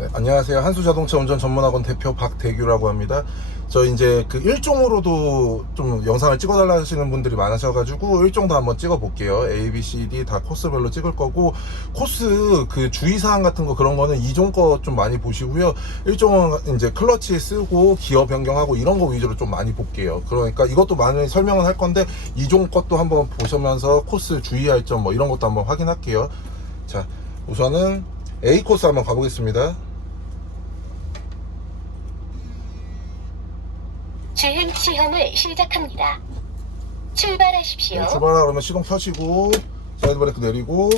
네, 안녕하세요. 한수자동차 운전 전문학원 대표 박대규라고 합니다. 저 이제 그 일종으로도 좀 영상을 찍어달라 하시는 분들이 많으셔가지고 일종도 한번 찍어볼게요. A, B, C, D 다 코스별로 찍을 거고, 코스 그 주의사항 같은 거 그런 거는 이종 거 좀 많이 보시고요. 일종은 이제 클러치 쓰고 기어 변경하고 이런 거 위주로 좀 많이 볼게요. 그러니까 이것도 많이 설명은 할 건데 이종 것도 한번 보시면서 코스 주의할 점 뭐 이런 것도 한번 확인할게요. 자, 우선은 A 코스 한번 가보겠습니다. 주행 시험을 시작합니다. 출발하십시오. 네, 출발하라 그러면 시동 켜시고 사이드 브레이크 내리고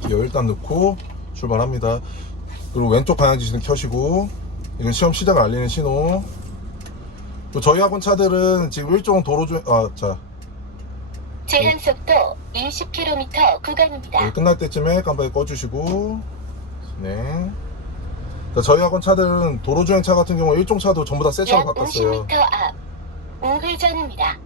기어 일단 넣고 출발합니다. 그리고 왼쪽 방향 지시등 켜시고, 이건 시험 시작을 알리는 신호. 또 저희 학원 차들은 지금 일종 도로 중 제한 속도 20km 구간입니다. 끝날 때쯤에 깜빡이 꺼주시고. 네. 자, 저희 학원 차들은 도로주행차 같은 경우 일종 차도 전부 다 새 차로 약 바꿨어요. 50m 앞 우회전입니다.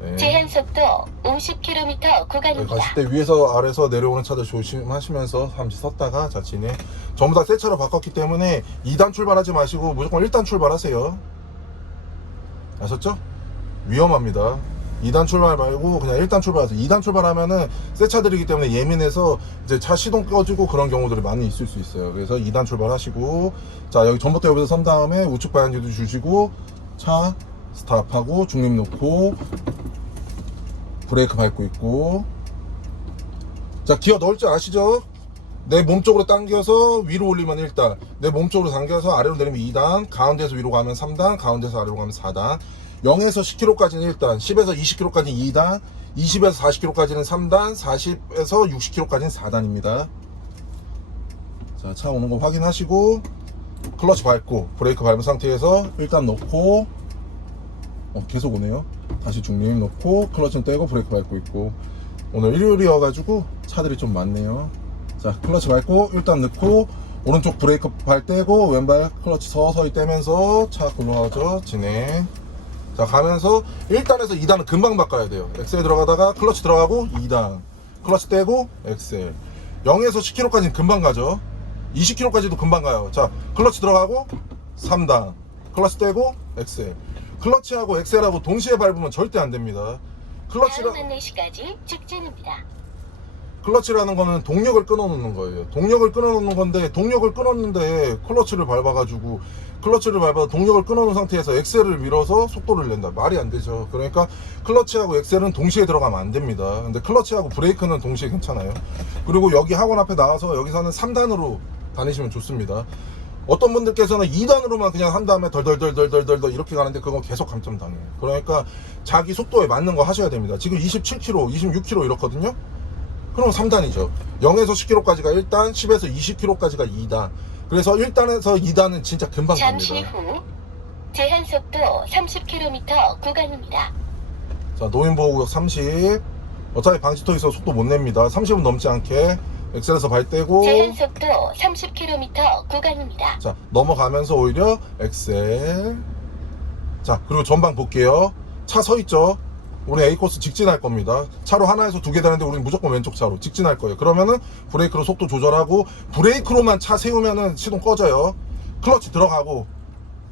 네. 제한 속도 50km 가실 구간입니다. 때 위에서 아래서 내려오는 차들 조심하시면서 잠시 섰다가 자 진행. 전부 다 새 차로 바꿨기 때문에 2단 출발하지 마시고 무조건 1단 출발하세요. 아셨죠? 위험합니다. 2단 출발 말고 그냥 1단 출발하세요. 2단 출발하면은 새 차들이기 때문에 예민해서 이제 차 시동 꺼지고 그런 경우들이 많이 있을 수 있어요. 그래서 2단 출발하시고, 자 여기 전봇대 옆에서 선 다음에 우측 방향지도 주시고 차 스탑하고 중립 놓고 브레이크 밟고 있고. 자, 기어 넣을 줄 아시죠? 내 몸쪽으로 당겨서 위로 올리면 1단, 내 몸쪽으로 당겨서 아래로 내리면 2단, 가운데서 위로 가면 3단, 가운데서 아래로 가면 4단, 0에서 10km까지는 1단, 10에서 20km까지는 2단, 20에서 40km까지는 3단, 40에서 60km까지는 4단입니다. 자, 차 오는 거 확인하시고 클러치 밟고 브레이크 밟은 상태에서 1단 넣고, 계속 오네요. 다시 중립 놓고 클러치는 떼고 브레이크 밟고 있고. 오늘 일요일이어가지고 차들이 좀 많네요. 자, 클러치 밟고 일단 넣고 오른쪽 브레이크 발 떼고 왼발 클러치 서서히 떼면서 차 굴러가죠. 진행. 자, 가면서 1단에서 2단은 금방 바꿔야 돼요. 엑셀 들어가다가 클러치 들어가고 2단 클러치 떼고 엑셀. 0에서 10km까지는 금방 가죠. 20km까지도 금방 가요. 자, 클러치 들어가고 3단 클러치 떼고 엑셀. 클러치하고 엑셀하고 동시에 밟으면 절대 안 됩니다. 다음 안내시까지 직진입니다. 클러치라는 거는 동력을 끊어놓는 거예요. 동력을 끊어놓는 건데, 동력을 끊었는데 클러치를 밟아가지고, 클러치를 밟아서 동력을 끊어놓은 상태에서 엑셀을 밀어서 속도를 낸다. 말이 안 되죠. 그러니까 클러치하고 엑셀은 동시에 들어가면 안 됩니다. 근데 클러치하고 브레이크는 동시에 괜찮아요. 그리고 여기 학원 앞에 나와서 여기서는 3단으로 다니시면 좋습니다. 어떤 분들께서는 2단으로만 그냥 한 다음에 덜덜덜덜덜덜 이렇게 가는데 그건 계속 감점 당해요. 그러니까 자기 속도에 맞는 거 하셔야 됩니다. 지금 27km, 26km 이렇거든요. 그럼 3단이죠. 0에서 10km까지가 1단, 10에서 20km까지가 2단. 그래서 1단에서 2단은 진짜 금방 잠시 갑니다. 후 제한 속도 30km 구간입니다. 자, 노인보호구역 30. 어차피 방지턱 있어서 속도 못 냅니다. 30은 넘지 않게 엑셀에서 발 떼고. 제한 속도 30km 구간입니다. 자, 넘어가면서 오히려 엑셀. 자, 그리고 전방 볼게요. 차 서 있죠. 우리 A코스 직진할 겁니다. 차로 하나에서 두 개 되는데 우리는 무조건 왼쪽 차로 직진할 거예요. 그러면은 브레이크로 속도 조절하고, 브레이크로만 차 세우면은 시동 꺼져요. 클러치 들어가고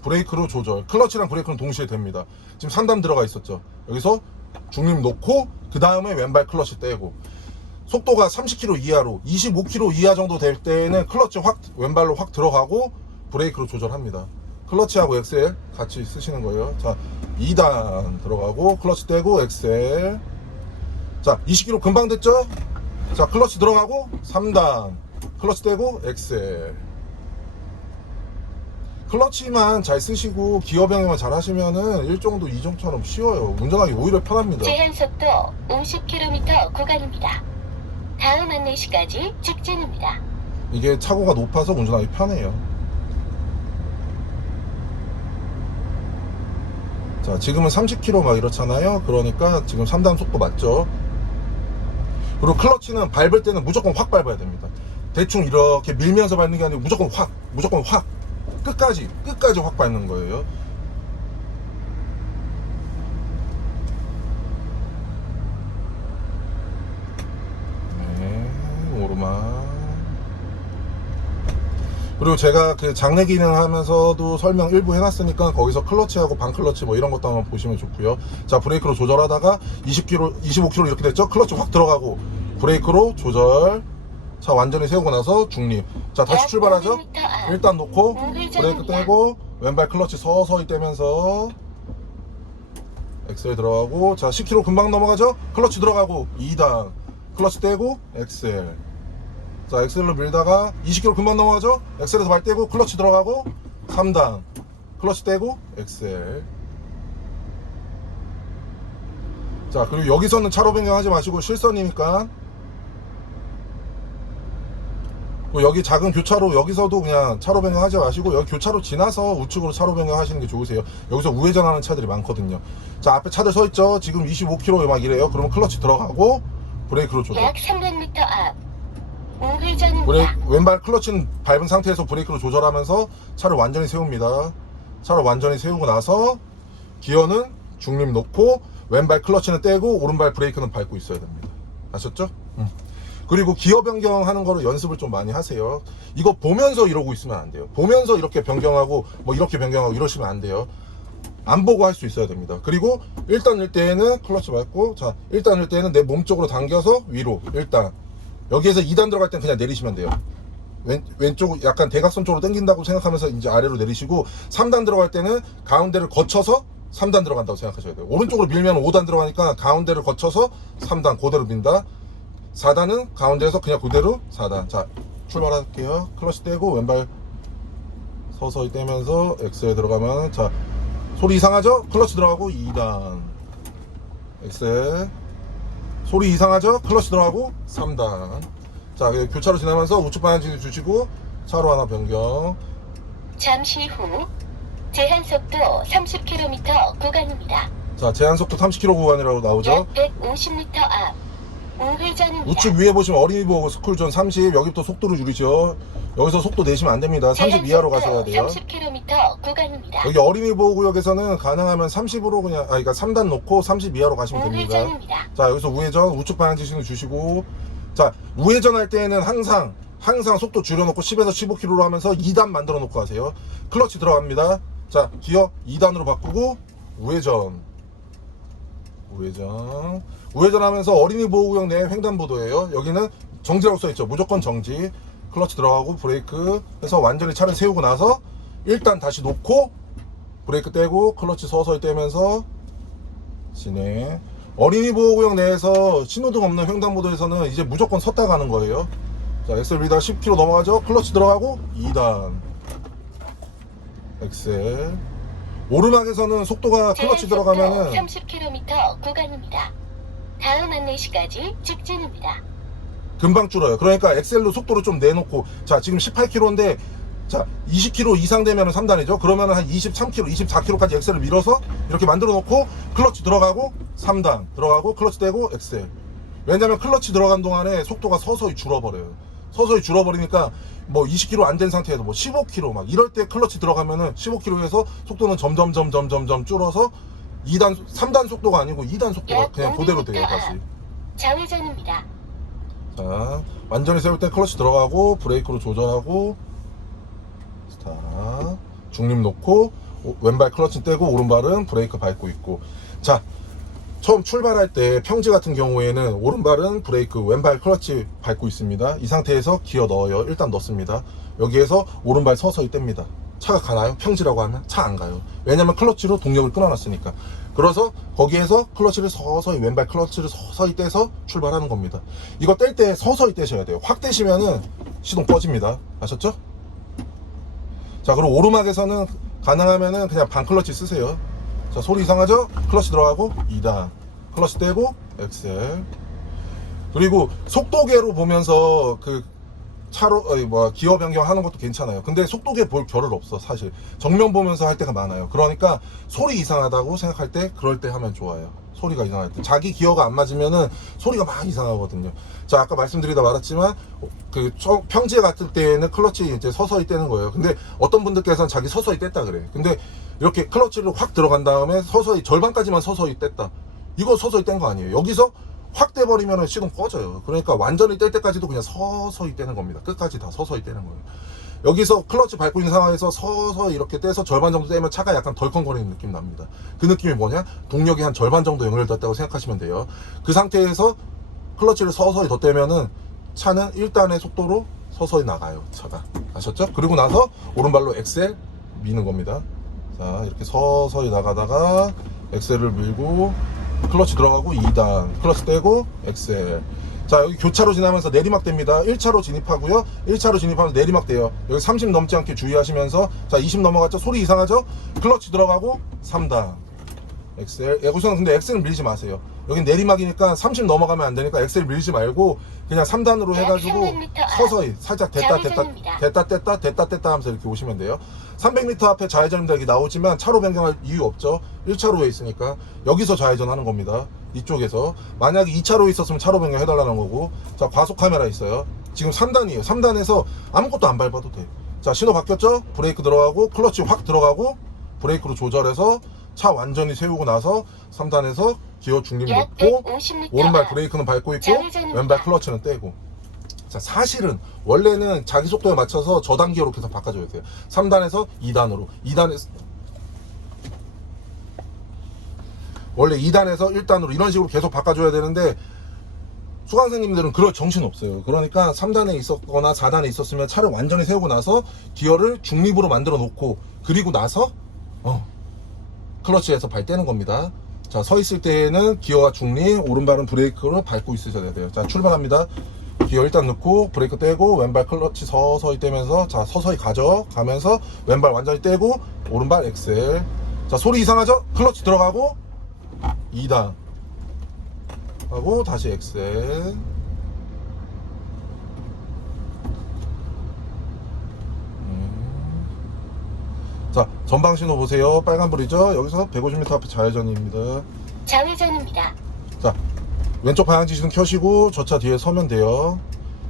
브레이크로 조절. 클러치랑 브레이크는 동시에 됩니다. 지금 3단 들어가 있었죠. 여기서 중립 놓고 그 다음에 왼발 클러치 떼고. 속도가 30km 이하로 25km 이하 정도 될 때는 클러치 확 왼발로 확 들어가고 브레이크로 조절합니다. 클러치하고 엑셀 같이 쓰시는 거예요. 자, 2단 들어가고 클러치 떼고 엑셀. 자, 20km 금방 됐죠? 자, 클러치 들어가고 3단 클러치 떼고 엑셀. 클러치만 잘 쓰시고 기어 변경만 잘 하시면은 일종도 이종처럼 쉬워요. 운전하기 오히려 편합니다. 제한 속도 50km 구간입니다. 다음 안내시까지 직진입니다. 이게 차고가 높아서 운전하기 편해요. 자, 지금은 30km 막 이렇잖아요. 그러니까 지금 3단 속도 맞죠? 그리고 클러치는 밟을 때는 무조건 확 밟아야 됩니다. 대충 이렇게 밀면서 밟는 게 아니고 무조건 확 끝까지 확 밟는 거예요. 네, 오르막. 그리고 제가 그 장내 기능 하면서도 설명 일부 해놨으니까 거기서 클러치하고 반클러치 뭐 이런 것도 한번 보시면 좋고요. 자, 브레이크로 조절하다가 20km, 25km 이렇게 됐죠? 클러치 확 들어가고 브레이크로 조절. 차 완전히 세우고 나서 중립. 자, 다시 출발하죠? 일단 놓고 브레이크 떼고 왼발 클러치 서서히 떼면서 엑셀 들어가고, 자 10km 금방 넘어가죠? 클러치 들어가고 2단 클러치 떼고 엑셀. 자, 엑셀로 밀다가 20km 금방 넘어가죠? 엑셀에서 발 떼고 클러치 들어가고 3단 클러치 떼고 엑셀. 자, 그리고 여기서는 차로 변경하지 마시고 실선이니까 여기 작은 교차로 여기서도 그냥 차로 변경하지 마시고 여기 교차로 지나서 우측으로 차로 변경하시는 게 좋으세요. 여기서 우회전하는 차들이 많거든요. 자, 앞에 차들 서 있죠? 지금 25km 막 이래요. 그러면 클러치 들어가고 브레이크로 조절. 약 300m 앞 우회전입니다. 왼발 클러치는 밟은 상태에서 브레이크로 조절하면서 차를 완전히 세웁니다. 차를 완전히 세우고 나서 기어는 중립 놓고 왼발 클러치는 떼고 오른발 브레이크는 밟고 있어야 됩니다. 아셨죠? 그리고 기어 변경하는 거를 연습을 좀 많이 하세요. 이거 보면서 이러고 있으면 안 돼요. 보면서 이렇게 변경하고 뭐 이렇게 변경하고 이러시면 안 돼요. 안 보고 할 수 있어야 됩니다. 그리고 1단일 때에는 클러치 밟고, 자 1단일 때에는 내 몸쪽으로 당겨서 위로 1단. 여기에서 2단 들어갈 땐 그냥 내리시면 돼요. 왼쪽 약간 대각선 쪽으로 당긴다고 생각하면서 이제 아래로 내리시고, 3단 들어갈 때는 가운데를 거쳐서 3단 들어간다고 생각하셔야 돼요. 오른쪽으로 밀면 5단 들어가니까 가운데를 거쳐서 3단 그대로 민다. 4단은 가운데에서 그냥 그대로 4단. 자, 출발할게요. 클러치 떼고 왼발 서서히 떼면서 엑셀에 들어가면, 자 소리 이상하죠? 클러치 들어가고 2단 엑셀. 소리 이상하죠? 클러치 들어가고 3단. 자, 교차로 지나면서 우측 방향 주시고 차로 하나 변경. 잠시 후 제한 속도 30km 구간입니다. 자, 제한 속도 30km 구간이라고 나오죠? 약 150m 앞 우회전입니다. 우측 위에 보시면 어린이 보호 스쿨존 30. 여기부터 속도를 줄이죠. 여기서 속도 내시면 안 됩니다. 30 이하로 가셔야 돼요. 30km 구간입니다. 여기 어린이 보호구역에서는 가능하면 30으로 그냥, 그러니까 3단 놓고 30 이하로 가시면 됩니다. 우회전입니다. 자, 여기서 우회전 우측 방향 지시는 주시고, 자 우회전 할 때는 항상 속도 줄여놓고 10에서 15km로 하면서 2단 만들어 놓고 하세요. 클러치 들어갑니다. 자, 기어 2단으로 바꾸고 우회전 우회전하면서 어린이 보호구역 내 횡단보도예요. 여기는 정지라고 써있죠. 무조건 정지. 클러치 들어가고 브레이크 해서 완전히 차를 세우고 나서 1단 다시 놓고 브레이크 떼고 클러치 서서히 떼면서 진행. 어린이 보호구역 내에서 신호등 없는 횡단보도에서는 이제 무조건 섰다 가는 거예요. 자, 엑셀 밀다가 10km 넘어가죠. 클러치 들어가고 2단 엑셀. 오르막에서는 속도가 클러치 들어가면은 30km 구간입니다. 다음 안내시까지 직진입니다. 금방 줄어요. 그러니까 엑셀로 속도를 좀 내놓고, 자 지금 18km인데 자 20km 이상 되면 3단이죠. 그러면 한 23km, 24km까지 엑셀을 밀어서 이렇게 만들어 놓고 클러치 들어가고 3단 들어가고 클러치 떼고 엑셀. 왜냐면 클러치 들어간 동안에 속도가 서서히 줄어버려요. 서서히 줄어버리니까 뭐 20km 안 된 상태에서 뭐 15km 막 이럴 때 클러치 들어가면은 15km에서 속도는 점점 줄어서 2단, 3단 속도가 아니고 2단 속도가 그냥 그대로 돼요. 다시 좌회전입니다. 자, 완전히 세울 때 클러치 들어가고 브레이크로 조절하고 스탑. 중립 놓고 왼발 클러치 떼고 오른발은 브레이크 밟고 있고. 자, 처음 출발할 때 평지 같은 경우에는 오른발은 브레이크, 왼발 클러치 밟고 있습니다. 이 상태에서 기어 넣어요. 일단 넣습니다. 여기에서 오른발 서서히 뗍니다. 차가 가나요? 평지라고 하면 차 안 가요. 왜냐면 클러치로 동력을 끊어놨으니까. 그래서 거기에서 클러치를 서서히, 왼발 클러치를 서서히 떼서 출발하는 겁니다. 이거 뗄 때 서서히 떼셔야 돼요. 확 떼시면은 시동 꺼집니다. 아셨죠? 자, 그리고 오르막에서는 가능하면은 그냥 반 클러치 쓰세요. 자, 소리 이상하죠? 클러치 들어가고 2단 클러치 떼고 엑셀. 그리고 속도계로 보면서 그 차로 기어 변경하는 것도 괜찮아요. 근데 속도계 볼 겨를 없어. 사실 정면 보면서 할 때가 많아요. 그러니까 소리 이상하다고 생각할 때 그럴 때 하면 좋아요. 소리가 이상할 때 자기 기어가 안 맞으면은 소리가 막 이상하거든요. 자, 아까 말씀드리다 말았지만 그 평지에 갔을 때는 클러치 이제 서서히 떼는 거예요. 근데 어떤 분들께서는 자기 서서히 뗐다 그래. 근데 이렇게 클러치를 확 들어간 다음에 서서히 절반까지만 서서히 뗐다. 이거 서서히 뗀 거 아니에요. 여기서 확 떼버리면 시동 꺼져요. 그러니까 완전히 뗄 때까지도 그냥 서서히 떼는 겁니다. 끝까지 다 서서히 떼는 거예요. 여기서 클러치 밟고 있는 상황에서 서서히 이렇게 떼서 절반 정도 떼면 차가 약간 덜컹거리는 느낌 납니다. 그 느낌이 뭐냐? 동력이 한 절반 정도 연결됐다고 생각하시면 돼요. 그 상태에서 클러치를 서서히 더 떼면은 차는 1단의 속도로 서서히 나가요, 차가. 아셨죠? 그리고 나서 오른발로 엑셀 미는 겁니다. 자, 이렇게 서서히 나가다가 엑셀을 밀고 클러치 들어가고 2단, 클러치 떼고 엑셀. 자, 여기 교차로 지나면서 내리막 됩니다. 1차로 진입하고요. 1차로 진입하면서 내리막 돼요. 여기 30 넘지 않게 주의하시면서, 자, 20 넘어갔죠? 소리 이상하죠? 클러치 들어가고 3단. 엑셀. 여기서는 근데 엑셀을 밀지 마세요. 여긴 내리막이니까 30 넘어가면 안 되니까 엑셀 밀지 말고 그냥 3단으로 해가지고 서서히 살짝 됐다 하면서 이렇게 오시면 돼요. 300m 앞에 좌회전입니다. 여기 나오지만 차로 변경할 이유 없죠. 1차로에 있으니까 여기서 좌회전 하는 겁니다. 이쪽에서. 만약에 2차로에 있었으면 차로 변경 해달라는 거고. 자, 과속 카메라 있어요. 지금 3단이에요 3단에서 아무것도 안 밟아도 돼. 자, 신호 바뀌었죠? 브레이크 들어가고 클러치 확 들어가고 브레이크로 조절해서 차 완전히 세우고 나서 3단에서 기어 중립 놓고 오른발 브레이크는 밟고 있고 왼발 클러치는 떼고. 자, 사실은 원래는 자기 속도에 맞춰서 저단 기어로 계속 바꿔줘야 돼요. 3단에서 2단으로 2단에서 원래 2단에서 1단으로 이런 식으로 계속 바꿔줘야 되는데 수강생님들은 그럴 정신 없어요. 그러니까 3단에 있었거나 4단에 있었으면 차를 완전히 세우고 나서 기어를 중립으로 만들어 놓고 그리고 나서 클러치에서 발 떼는 겁니다. 자, 서 있을 때에는 기어가 중립, 오른발은 브레이크로 밟고 있으셔야 돼요. 자, 출발합니다. 기어 일단 넣고 브레이크 떼고 왼발 클러치 서서히 떼면서, 자, 서서히 가면서 왼발 완전히 떼고 오른발 엑셀. 자, 소리 이상하죠? 클러치 들어가고 2단 하고 다시 엑셀. 자, 전방 신호 보세요. 빨간불이죠? 여기서 150m 앞에 좌회전입니다. 좌회전입니다. 자, 왼쪽 방향지시는 켜시고 저 차 뒤에 서면 돼요.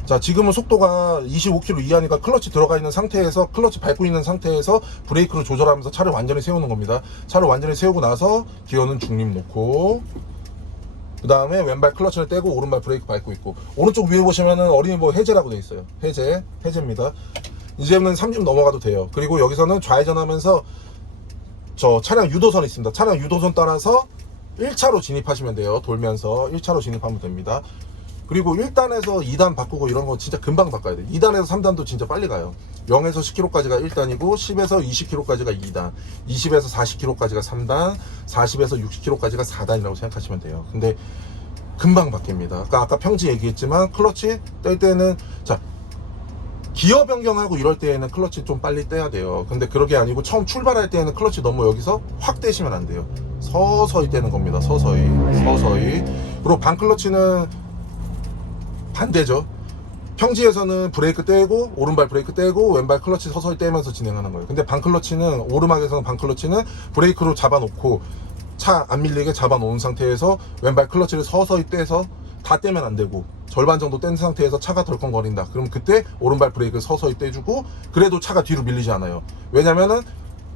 자, 지금은 속도가 25km 이하니까 클러치 들어가 있는 상태에서, 클러치 밟고 있는 상태에서 브레이크를 조절하면서 차를 완전히 세우는 겁니다. 차를 완전히 세우고 나서 기어는 중립 놓고 그 다음에 왼발 클러치를 떼고 오른발 브레이크 밟고 있고, 오른쪽 위에 보시면은 어린이 뭐 해제라고 돼 있어요. 해제입니다. 이제는 30 넘어가도 돼요. 그리고 여기서는 좌회전하면서 저 차량 유도선이 있습니다. 차량 유도선 따라서 1차로 진입하시면 돼요. 돌면서 1차로 진입하면 됩니다. 그리고 1단에서 2단 바꾸고 이런 거 진짜 금방 바꿔야 돼요. 2단에서 3단도 진짜 빨리 가요. 0에서 10km까지가 1단이고 10에서 20km까지가 2단, 20에서 40km까지가 3단, 40에서 60km까지가 4단이라고 생각하시면 돼요. 근데 금방 바뀝니다. 그러니까 아까 평지 얘기했지만 클러치 뗄 때는, 자, 기어 변경하고 이럴 때에는 클러치 좀 빨리 떼야 돼요. 근데 그러게 아니고 처음 출발할 때에는 클러치 너무 여기서 확 떼시면 안 돼요. 서서히 떼는 겁니다. 서서히. 그리고 반클러치는 반대죠. 평지에서는 브레이크 떼고 오른발 브레이크 떼고 왼발 클러치 서서히 떼면서 진행하는 거예요. 근데 반클러치는, 오르막에서는 반클러치는 브레이크로 잡아놓고 차 안 밀리게 잡아놓은 상태에서 왼발 클러치를 서서히 떼서, 다 떼면 안 되고 절반 정도 뗀 상태에서 차가 덜컹거린다. 그럼 그때 오른발 브레이크를 서서히 떼주고, 그래도 차가 뒤로 밀리지 않아요. 왜냐면은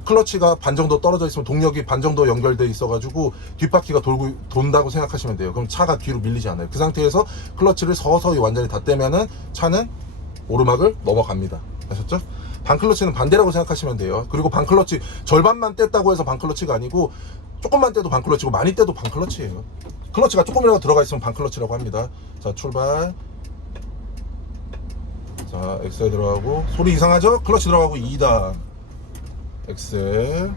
클러치가 반 정도 떨어져 있으면 동력이 반 정도 연결돼 있어가지고 뒷바퀴가 돈다고 생각하시면 돼요. 그럼 차가 뒤로 밀리지 않아요. 그 상태에서 클러치를 서서히 완전히 다 떼면은 차는 오르막을 넘어갑니다. 아셨죠? 반클러치는 반대라고 생각하시면 돼요. 그리고 반클러치 절반만 뗐다고 해서 반클러치가 아니고, 조금만 떼도 반클러치고 많이 떼도 반클러치예요. 클러치가 조금이라도 들어가 있으면 반클러치라고 합니다. 자, 출발. 자, 엑셀 들어가고, 소리 이상하죠? 클러치 들어가고 2단 엑셀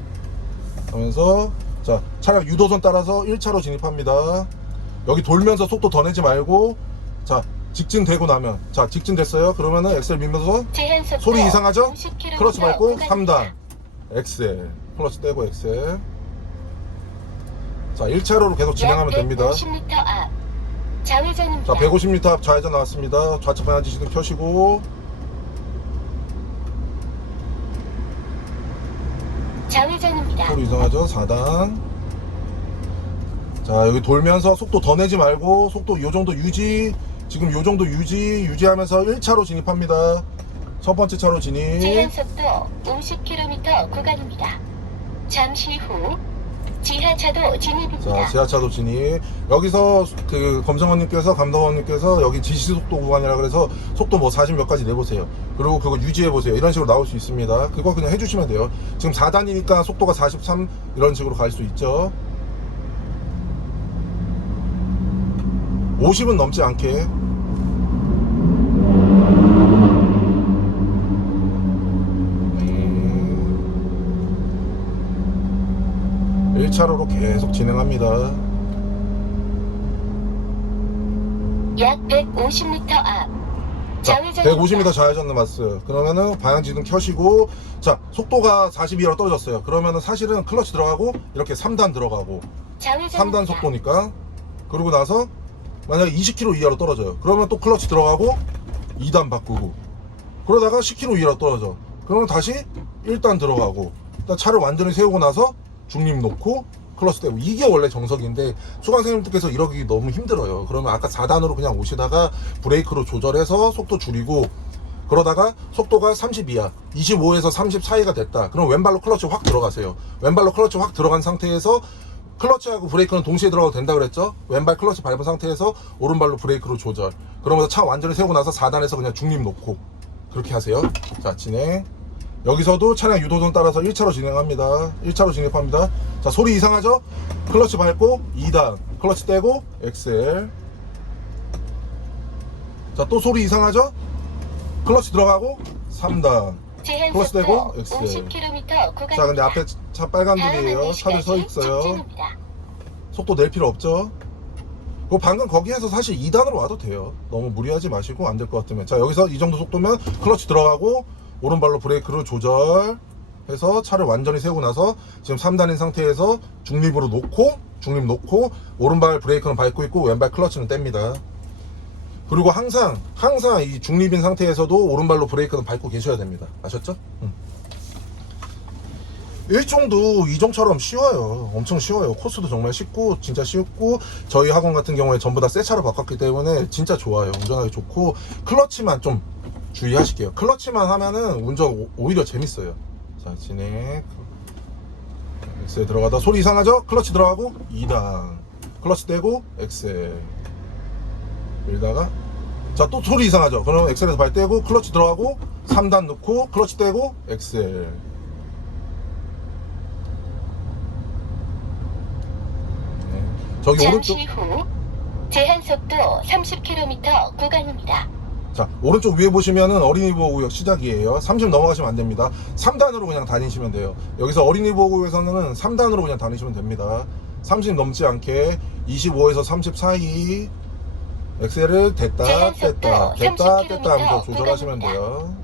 하면서, 자, 차량 유도선 따라서 1차로 진입합니다. 여기 돌면서 속도 더 내지 말고, 자, 직진되고 나면, 자, 직진됐어요. 그러면은 엑셀 밀면서, 소리 이상하죠? 클러치 밟고 3단 엑셀, 클러치 떼고 엑셀. 자, 1차로로 계속 진행하면 됩니다. 150m 앞 좌회전입니다. 자, 150m 앞 좌회전 나왔습니다. 좌측 방향 지시등 켜시고, 좌회전입니다. 소리 이상하죠? 4단. 자, 여기 돌면서 속도 더 내지 말고 속도 요정도 유지, 지금 요정도 유지하면서 1차로 진입합니다. 첫 번째 차로 진입. 제한속도 50km 구간입니다. 잠시 후 지하 지하차도 진입입니다. 자, 지하차도 진입. 여기서 그 검정원님께서, 감독원님께서 여기 지시속도 구간이라 그래서 속도 뭐 40 몇 가지 내보세요. 그리고 그거 유지해보세요. 이런 식으로 나올 수 있습니다. 그거 그냥 해주시면 돼요. 지금 4단이니까 속도가 43 이런 식으로 갈 수 있죠. 50은 넘지 않게. 네. 1차로로 계속 진행합니다. 약 150m 앞. 자, 좌회전입니다. 150m 좌회전 남았어요. 그러면은 방향지등 켜시고, 자, 속도가 42로 떨어졌어요. 그러면은 사실은 클러치 들어가고 이렇게 3단 들어가고 3단 속도니까. 그러고 나서 만약에 20km 이하로 떨어져요. 그러면 또 클러치 들어가고 2단 바꾸고, 그러다가 10km 이하로 떨어져. 그러면 다시 1단 들어가고, 일단 차를 완전히 세우고 나서 중립 놓고 클러치 떼고. 이게 원래 정석인데 수강생님들께서 이러기 너무 힘들어요. 그러면 아까 4단으로 그냥 오시다가 브레이크로 조절해서 속도 줄이고, 그러다가 속도가 30 이하, 25에서 30 사이가 됐다. 그럼 왼발로 클러치 확 들어가세요. 왼발로 클러치 확 들어간 상태에서 클러치하고 브레이크는 동시에 들어가도 된다 그랬죠? 왼발 클러치 밟은 상태에서 오른발로 브레이크로 조절. 그러면서 차 완전히 세우고 나서 4단에서 그냥 중립 놓고 그렇게 하세요. 자, 진행. 여기서도 차량 유도선 따라서 1차로 진행합니다. 1차로 진입합니다. 자, 소리 이상하죠? 클러치 밟고 2단, 클러치 떼고 엑셀. 자, 또 소리 이상하죠? 클러치 들어가고 3단, 클러치 떼고 엑셀. 50km 구간. 자, 근데 앞에 차 빨간불이에요. 차들 서 있어요. 속도 낼 필요 없죠? 그 방금 거기에서 사실 2단으로 와도 돼요. 너무 무리하지 마시고, 안 될 것 같으면. 자, 여기서 이 정도 속도면 클러치 들어가고 오른발로 브레이크를 조절해서 차를 완전히 세우고 나서 지금 3단인 상태에서 중립으로 놓고, 중립 놓고 오른발 브레이크는 밟고 있고 왼발 클러치는 뗍니다. 그리고 항상 이 중립인 상태에서도 오른발로 브레이크는 밟고 계셔야 됩니다. 아셨죠? 일종도 이종처럼 쉬워요. 엄청 쉬워요. 코스도 정말 쉽고 진짜 쉽고, 저희 학원 같은 경우에 전부 다 새 차로 바꿨기 때문에 진짜 좋아요. 운전하기 좋고, 클러치만 좀 주의하실게요. 클러치만 하면은 운전 오히려 재밌어요. 자, 진행. 엑셀 들어가다 소리 이상하죠? 클러치 들어가고 2단, 클러치 떼고 엑셀 밀다가, 자, 또 소리 이상하죠? 그럼 엑셀에서 발 떼고 클러치 들어가고 3단 넣고 클러치 떼고 엑셀. 저기 잠시 오른쪽, 후 제한속도 30km 구간입니다. 자, 오른쪽 위에 보시면은 어린이 보호구역 시작이에요. 30 넘어가시면 안 됩니다. 3단으로 그냥 다니시면 돼요. 여기서 어린이 보호구역에서는 3단으로 그냥 다니시면 됩니다. 30 넘지 않게 25에서 30 사이 엑셀을 됐다 하면서 조절하시면 돼요.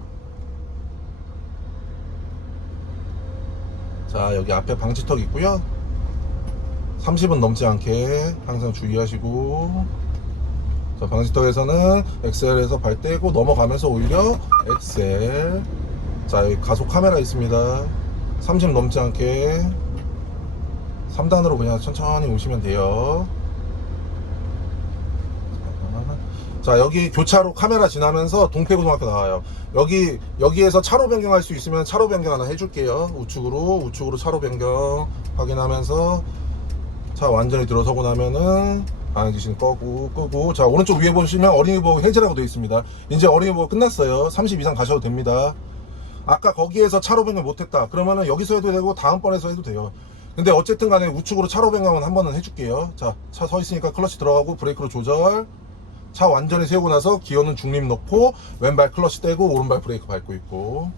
자, 여기 앞에 방지턱 있고요. 30은 넘지 않게 항상 주의하시고, 자, 방지턱에서는 엑셀에서 발 떼고 넘어가면서 오히려 엑셀. 자, 여기 가속 카메라 있습니다. 30 넘지 않게 3단으로 그냥 천천히 오시면 돼요. 자, 여기 교차로 카메라 지나면서 동패고등학교 나와요. 여기에서 차로 변경할 수 있으면 차로 변경 하나 해줄게요. 우측으로 차로 변경 확인하면서 차 완전히 들어서고 나면은 방향지신 끄고. 자, 오른쪽 위에 보시면 어린이 보호 해제라고 되어 있습니다. 이제 어린이 보호 끝났어요. 30 이상 가셔도 됩니다. 아까 거기에서 차로 변경 못했다 그러면은 여기서 해도 되고 다음번에서 해도 돼요. 근데 어쨌든 간에 우측으로 차로 변경은 한 번은 해줄게요. 자, 차 서 있으니까 클러치 들어가고 브레이크로 조절. 차 완전히 세우고 나서 기어는 중립 놓고 왼발 클러치 떼고 오른발 브레이크 밟고 있고.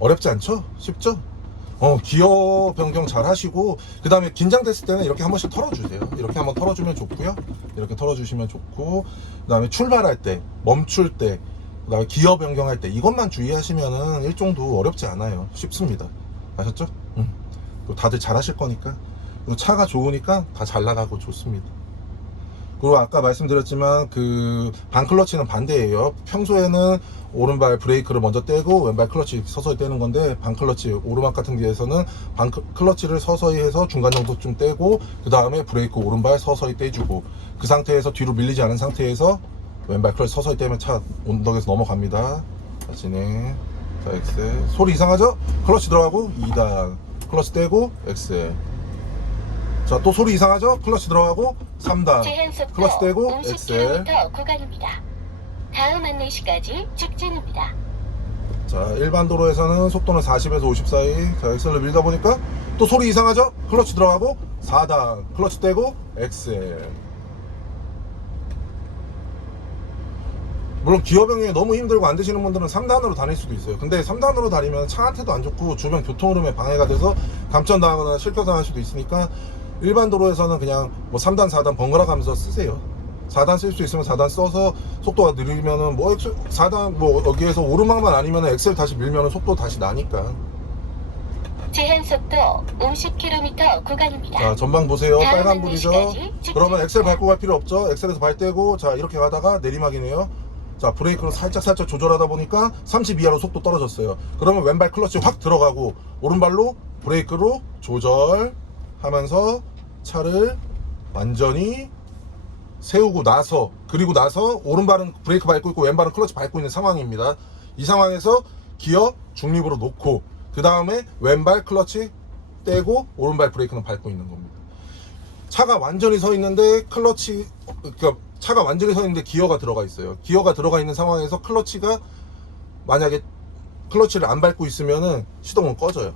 어렵지 않죠? 쉽죠? 기어 변경 잘 하시고, 그 다음에 긴장됐을 때는 이렇게 한 번씩 털어주세요. 이렇게 한번 털어주면 좋고요. 이렇게 털어주시면 좋고, 그 다음에 출발할 때, 멈출 때, 그 다음에 기어 변경할 때, 이것만 주의하시면은 일종도 어렵지 않아요. 쉽습니다. 아셨죠? 다들 잘 하실 거니까. 그리고 차가 좋으니까 다 잘 나가고 좋습니다. 그리고 아까 말씀드렸지만 그 반클러치는 반대예요. 평소에는 오른발 브레이크를 먼저 떼고 왼발 클러치 서서히 떼는 건데, 반클러치 오르막 같은 데에서는 반클러치를 서서히 해서 중간 정도쯤 떼고 그 다음에 브레이크 오른발 서서히 떼주고, 그 상태에서 뒤로 밀리지 않은 상태에서 왼발 클러치 서서히 떼면 차 언덕에서 넘어갑니다. 자, 진행. 자, 엑셀. 소리 이상하죠? 클러치 들어가고 2단, 클러치 떼고 엑셀. 자, 또 소리 이상하죠? 클러치 들어가고 3단 제한속도 클러치 떼고 엑셀. 50km 구간입니다. 다음 안내시까지 직진입니다. 자, 일반 도로에서는 속도는 40에서 50 사이. 자, 엑셀을 밀다 보니까 또 소리 이상하죠? 클러치 들어가고 4단 클러치 떼고 엑셀. 물론 기어 병행이 너무 힘들고 안 되시는 분들은 3단으로 다닐 수도 있어요. 근데 3단으로 다니면 차한테도 안 좋고 주변 교통 흐름에 방해가 돼서 감전당하거나 실격당할 수도 있으니까 일반 도로에서는 그냥 뭐 3단 4단 번갈아 가면서 쓰세요. 4단 쓸 수 있으면 4단 써서 속도가 느리면은 뭐 4단 뭐 여기에서 오르막만 아니면 엑셀 다시 밀면은 속도 다시 나니까. 제한속도 50km 구간입니다. 자, 전방 보세요. 다음 빨간불이죠. 안내시까지 직진입니다. 그러면 엑셀 밟고 갈 필요 없죠. 엑셀에서 발 떼고 자, 이렇게 가다가 내리막이네요. 자, 브레이크로 살짝 조절하다 보니까 30 이하로 속도 떨어졌어요. 그러면 왼발 클러치 확 들어가고 오른발로 브레이크로 조절하면서 차를 완전히 세우고 나서, 그리고 나서 오른발은 브레이크 밟고 있고 왼발은 클러치 밟고 있는 상황입니다. 이 상황에서 기어 중립으로 놓고 그 다음에 왼발 클러치 떼고 오른발 브레이크는 밟고 있는 겁니다. 차가 완전히 서 있는데 클러치, 그러니까 차가 완전히 서 있는데 기어가 들어가 있어요. 기어가 들어가 있는 상황에서 클러치가 만약에 클러치를 안 밟고 있으면은 시동은 꺼져요.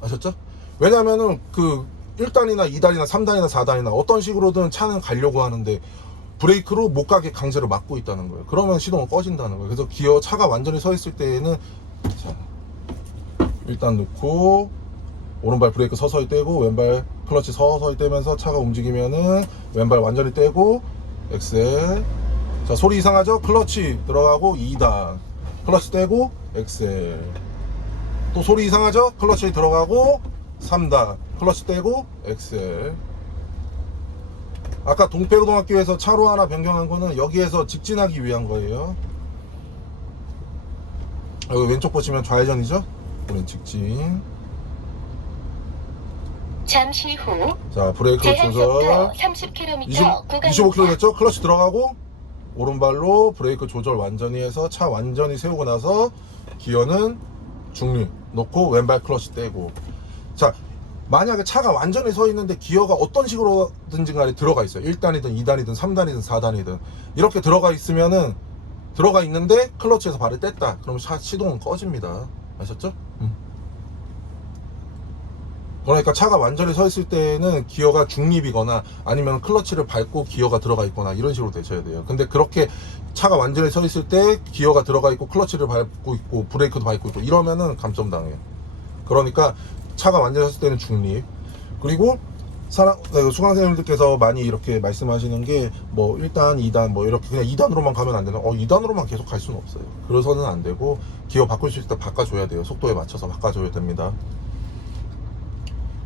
아셨죠? 왜냐면은 그 1단이나 2단이나 3단이나 4단이나 어떤 식으로든 차는 가려고 하는데 브레이크로 못 가게 강제로 막고 있다는 거예요. 그러면 시동은 꺼진다는 거예요. 그래서 기어 차가 완전히 서 있을 때에는 자, 일단 놓고 오른발 브레이크 서서히 떼고 왼발 클러치 서서히 떼면서 차가 움직이면은 왼발 완전히 떼고 엑셀. 자, 소리 이상하죠? 클러치 들어가고 2단 클러치 떼고 엑셀. 또 소리 이상하죠? 클러치 들어가고 3단 클러치 떼고 엑셀. 아까 동패고등학교에서 차로 하나 변경한 거는 여기에서 직진하기 위한 거예요. 여기 왼쪽 보시면 좌회전이죠? 우린 직진. 잠시 후 자, 브레이크 제한속도 조절 30km 25km 구간입니다. 됐죠? 클러치 들어가고 오른발로 브레이크 조절 완전히 해서 차 완전히 세우고 나서 기어는 중립 놓고 왼발 클러치 떼고. 자, 만약에 차가 완전히 서 있는데 기어가 어떤 식으로든지 간에 들어가 있어요. 1단이든 2단이든 3단이든 4단이든 이렇게 들어가 있으면은 들어가 있는데 클러치에서 발을 뗐다. 그러면 차 시동은 꺼집니다. 아셨죠? 그러니까 차가 완전히 서 있을 때는 기어가 중립이거나 아니면 클러치를 밟고 기어가 들어가 있거나 이런 식으로 되셔야 돼요. 근데 그렇게 차가 완전히 서 있을 때 기어가 들어가 있고 클러치를 밟고 있고 브레이크도 밟고 있고 이러면은 감점당해요. 그러니까 차가 완전히 섰을 때는 중립. 그리고 수강생님들께서 많이 이렇게 말씀하시는 게 뭐 1단, 2단 뭐 이렇게 그냥 2단으로만 가면 안 되나? 2단으로만 계속 갈 수는 없어요. 그래서는 안 되고 기어 바꿀 수 있을 때 바꿔줘야 돼요. 속도에 맞춰서 바꿔줘야 됩니다.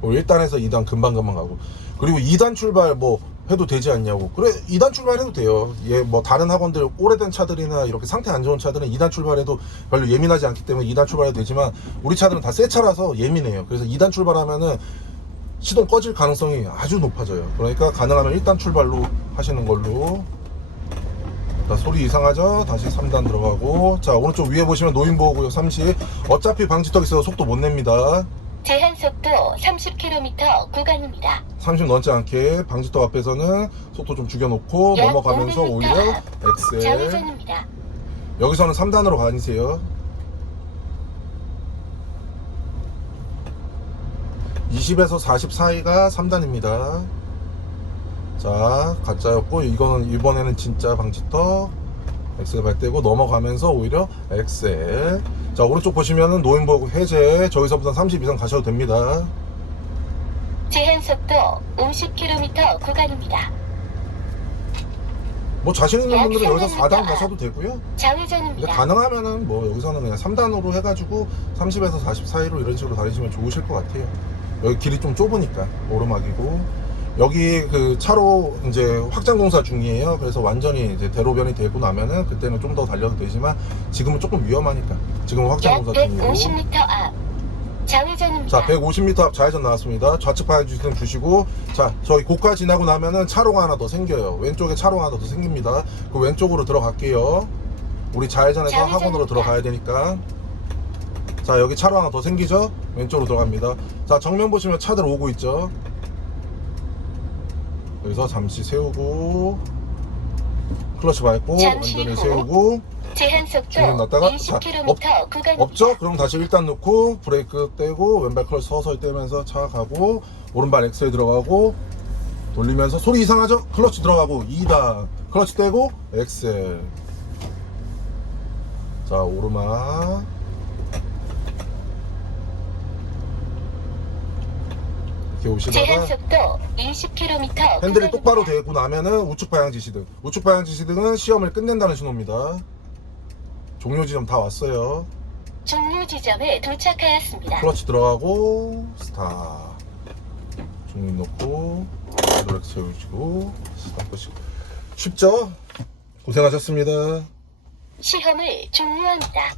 1단에서 2단 금방금방 가고, 그리고 2단 출발 뭐 해도 되지 않냐고. 그래, 2단 출발해도 돼요. 예, 뭐 다른 학원들 오래된 차들이나 이렇게 상태 안 좋은 차들은 2단 출발해도 별로 예민하지 않기 때문에 2단 출발해도 되지만 우리 차들은 다 새 차라서 예민해요. 그래서 2단 출발하면은 시동 꺼질 가능성이 아주 높아져요. 그러니까 가능하면 1단 출발로 하시는 걸로. 자, 소리 이상하죠? 다시 3단 들어가고. 자, 오른쪽 위에 보시면 노인보호구역 30. 어차피 방지턱 있어서 속도 못 냅니다. 제한속도 30km 구간입니다. 30 넘지 않게 방지턱 앞에서는 속도 좀 죽여놓고 약 넘어가면서 500m 오히려 엑셀. 좌회전입니다. 여기서는 3단으로 가니세요. 20에서 40 사이가 3단입니다. 자, 가짜였고 이거는 이번에는 진짜 방지턱. 엑셀 밟대고 넘어가면서 오히려 엑셀. 자, 오른쪽 보시면은 노인보호구 해제. 저기서부터 30 이상 가셔도 됩니다. 제한속도 50km 구간입니다. 뭐 자신 있는 분들은 약 여기서 4단 300m 가셔도 되고요. 근데 좌회전입니다. 가능하면은 뭐 여기서는 그냥 3단으로 해가지고 30에서 40 사이로 이런 식으로 다니시면 좋으실 것 같아요. 여기 길이 좀 좁으니까 오르막이고. 여기 그 차로 이제 확장 공사 중이에요. 그래서 완전히 이제 대로변이 되고 나면은 그때는 좀 더 달려도 되지만 지금은 조금 위험하니까 지금은 확장 약 공사 중이고. 150m 앞 좌회전입니다. 자, 150m 앞 좌회전 나왔습니다. 좌측 방향 주시고, 자, 저희 고가 지나고 나면은 차로가 하나 더 생겨요. 왼쪽에 차로가 하나 더 생깁니다. 그 왼쪽으로 들어갈게요. 우리 좌회전해서 학원으로 들어가야 되니까. 자, 여기 차로 하나 더 생기죠? 왼쪽으로 들어갑니다. 자, 정면 보시면 차들 오고 있죠? 여기서 잠시 세우고 클러치 밟고 잠시 완전히 후 세우고 제한 속도 중립 놨다가 20km 구간입니다. 없죠? 그럼 다시 1단 놓고 브레이크 떼고 왼발 클러치 서서히 떼면서 차 가고 오른발 엑셀 들어가고 돌리면서 소리 이상하죠? 클러치 들어가고 2단 클러치 떼고 엑셀. 자, 오르막 이렇게 제한 오시다가 속도 20km 핸들이 똑바로 되고 나면은 우측 방향 지시등. 우측 방향 지시등은 시험을 끝낸다는 신호입니다. 종료 지점 다 왔어요. 종료 지점에 도착하였습니다. 클러치 들어가고 스탑. 중립 놓고 브레이크 세우시고 스탑 끄시고. 쉽죠? 고생하셨습니다. 시험을 종료합니다.